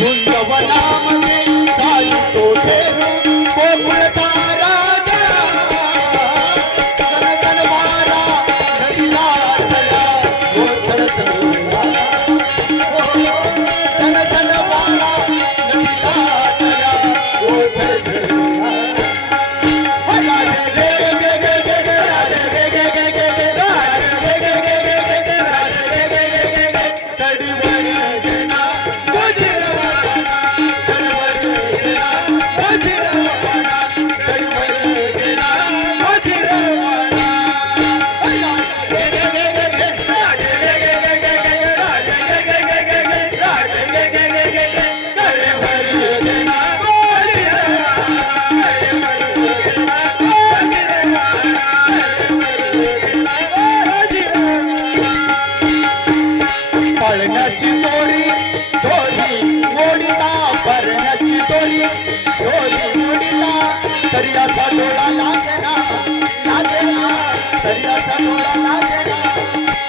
कुंजवनामध्ये चालतो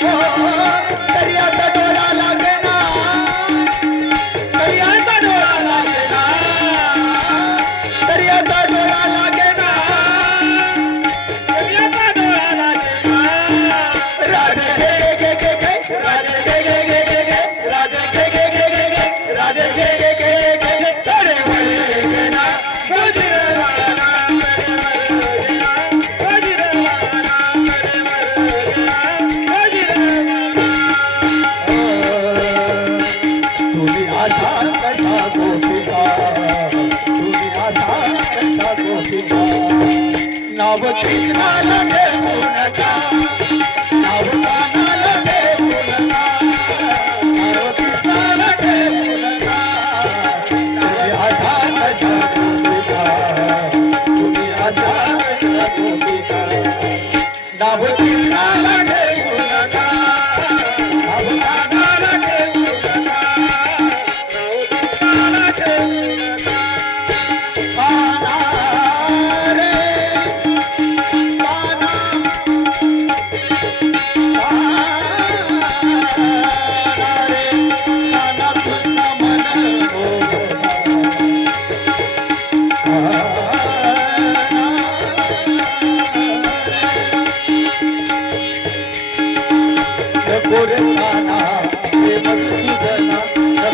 ఓ तुम्ही माझा कथा गोपिका तुम्ही माझा कथा गोपिका नाव कृष्णाला देवता नाव कानाला देवता नाव कृष्णाला देवता तुम्ही माझा कथा गोपिका तुम्ही माझा कथा गोपिका नाव कृष्णाला